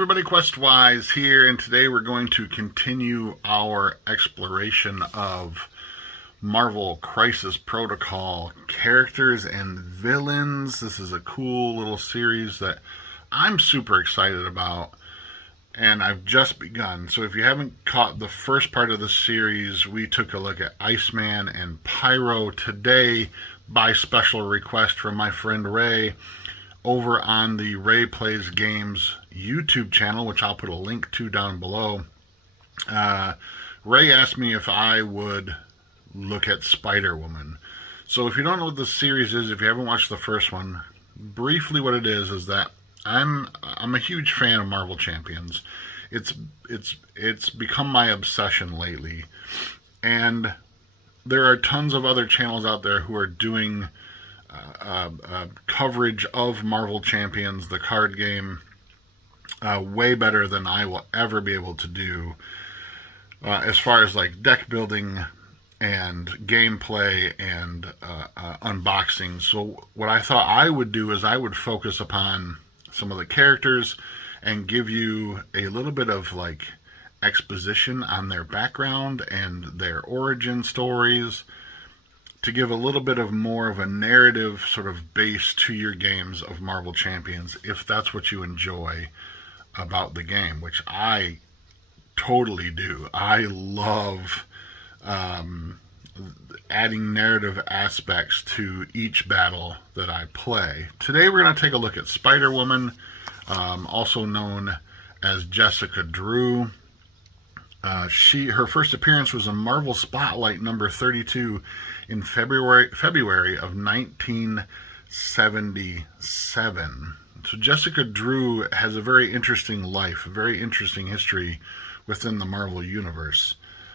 everybody, Questwise here, and today we're going to continue our exploration of Marvel Crisis Protocol characters and villains. This is a cool little series that I'm super excited about, and I've just begun. So if you haven't caught the first part of the series, we took a look at Iceman and Pyro. Today, by special request from my friend Ray, over on the Rey Plays Games YouTube channel, which I'll put a link to down below, Ray asked me if I would look at Spider-Woman. So if you don't know what the series is, if you haven't watched the first one, briefly what it is that I'm a huge fan of Marvel Champions. It's become my obsession lately, and there are tons of other channels out there who are doing coverage of Marvel Champions, the card game, way better than I will ever be able to do, as far as like deck building and gameplay and unboxing. So what I thought I would do is I would focus upon some of the characters and give you a little bit of like exposition on their background and their origin stories, to give a little bit of more of a narrative sort of base to your games of Marvel Champions, if that's what you enjoy about the game, which I totally do. I love adding narrative aspects to each battle that I play. Today we're going to take a look at Spider-Woman, also known as Jessica Drew. Her first appearance was in Marvel Spotlight number 32 in February of 1977. So Jessica Drew has a very interesting life, a very interesting history within the Marvel Universe.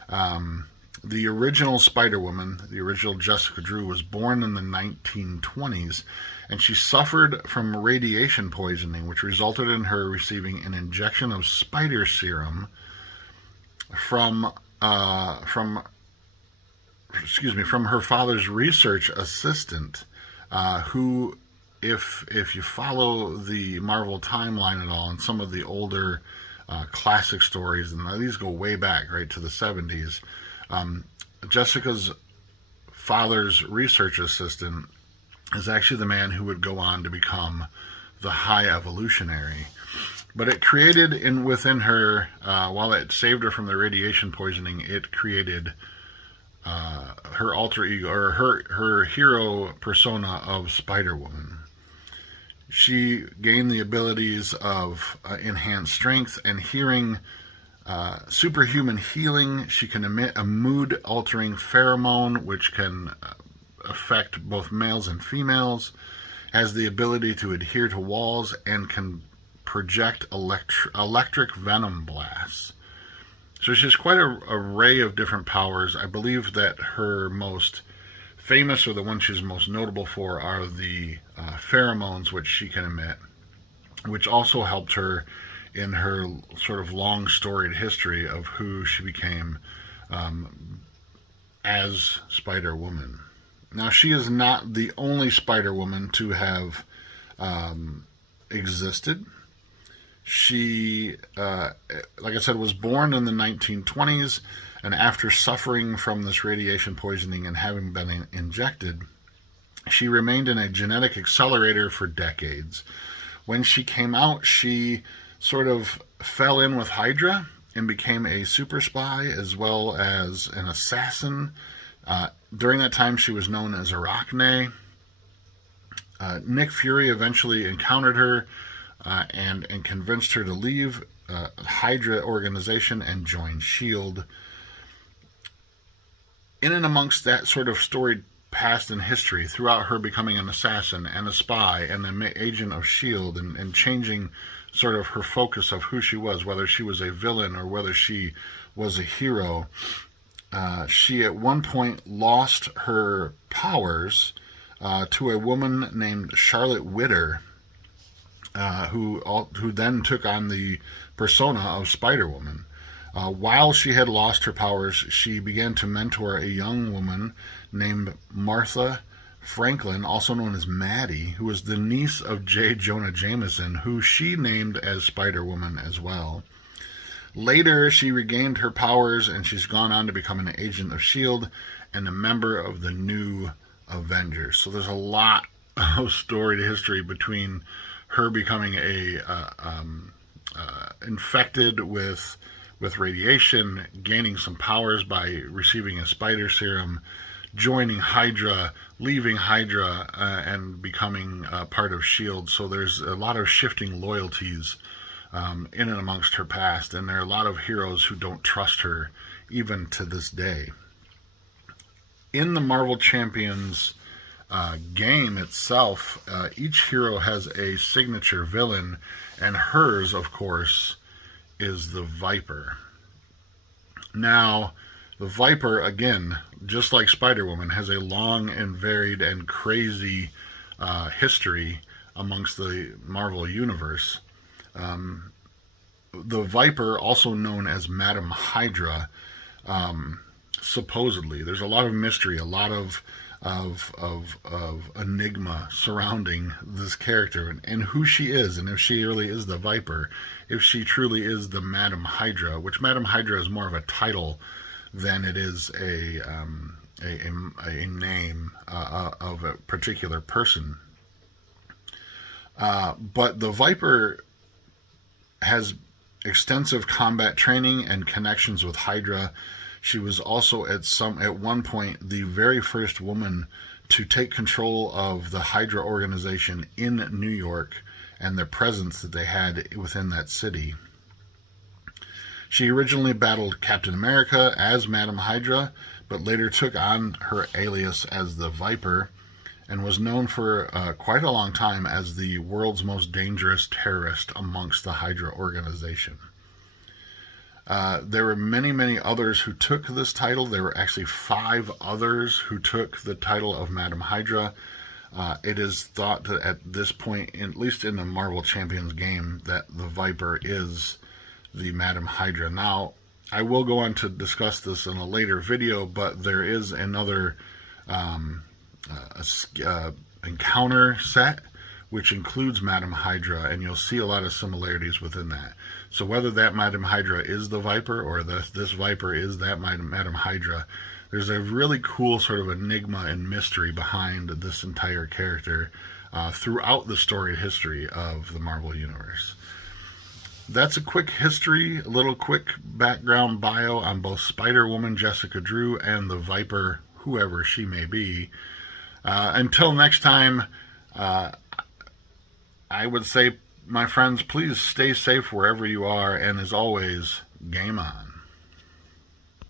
The original Spider-Woman, the original Jessica Drew, was born in the 1920s, and she suffered from radiation poisoning, which resulted in her receiving an injection of spider serum from her father's research assistant, who, if you follow the Marvel timeline at all, and some of the older classic stories, and these go way back, right, to the 70s, Jessica's father's research assistant is actually the man who would go on to become the High Evolutionary. But it created within her, while it saved her from the radiation poisoning, it created her alter ego, or her hero persona of Spider-Woman. She gained the abilities of enhanced strength and hearing, superhuman healing. She can emit a mood-altering pheromone, which can affect both males and females, has the ability to adhere to walls, and can project electric venom blasts. So she has quite an array of different powers. I believe that her most famous, or the one she's most notable for, are the pheromones which she can emit, which also helped her in her sort of long storied history of who she became as Spider-Woman. Now, she is not the only Spider-Woman to have existed. She, like I said, was born in the 1920s, and after suffering from this radiation poisoning and having been injected, she remained in a genetic accelerator for decades. When she came out, she sort of fell in with Hydra and became a super spy as well as an assassin. During that time, she was known as Arachne. Nick Fury eventually encountered her and convinced her to leave Hydra organization and join S.H.I.E.L.D. In and amongst that sort of storied past in history, throughout her becoming an assassin and a spy and an agent of S.H.I.E.L.D. and changing sort of her focus of who she was, whether she was a villain or whether she was a hero, she at one point lost her powers to a woman named Charlotte Witter, who then took on the persona of Spider-Woman. While she had lost her powers, she began to mentor a young woman named Martha Franklin, also known as Maddie, who was the niece of J. Jonah Jameson, who she named as Spider-Woman as well. Later, she regained her powers, and she's gone on to become an agent of S.H.I.E.L.D. and a member of the New Avengers. So there's a lot of story to history between her becoming infected with radiation, gaining some powers by receiving a spider serum, joining Hydra, leaving Hydra, and becoming part of S.H.I.E.L.D. So there's a lot of shifting loyalties in and amongst her past, and there are a lot of heroes who don't trust her even to this day. In the Marvel Champions game itself, each hero has a signature villain, and hers, of course, is the Viper. Now, the Viper, again, just like Spider-Woman, has a long and varied and crazy history amongst the Marvel Universe. The Viper, also known as Madame Hydra, supposedly, there's a lot of mystery, a lot of enigma surrounding this character and who she is, and if she really is the Viper, if she truly is the Madame Hydra, which Madame Hydra is more of a title than it is a name of a particular person. But the Viper has extensive combat training and connections with Hydra. She was also at one point the very first woman to take control of the Hydra organization in New York and the presence that they had within that city. She originally battled Captain America as Madame Hydra, but later took on her alias as the Viper, and was known for quite a long time as the world's most dangerous terrorist amongst the Hydra organization. There were many, many others who took this title. There were actually 5 others who took the title of Madame Hydra. It is thought that at this point, at least in the Marvel Champions game, that the Viper is the Madame Hydra. Now, I will go on to discuss this in a later video, but there is another encounter set which includes Madame Hydra, and you'll see a lot of similarities within that. So whether that Madame Hydra is the Viper or this Viper is that Madame Hydra, there's a really cool sort of enigma and mystery behind this entire character throughout the storied history of the Marvel Universe. That's a quick history, a little quick background bio on both Spider-Woman Jessica Drew and the Viper, whoever she may be. Until next time, I would say, my friends, please stay safe wherever you are, and as always, game on.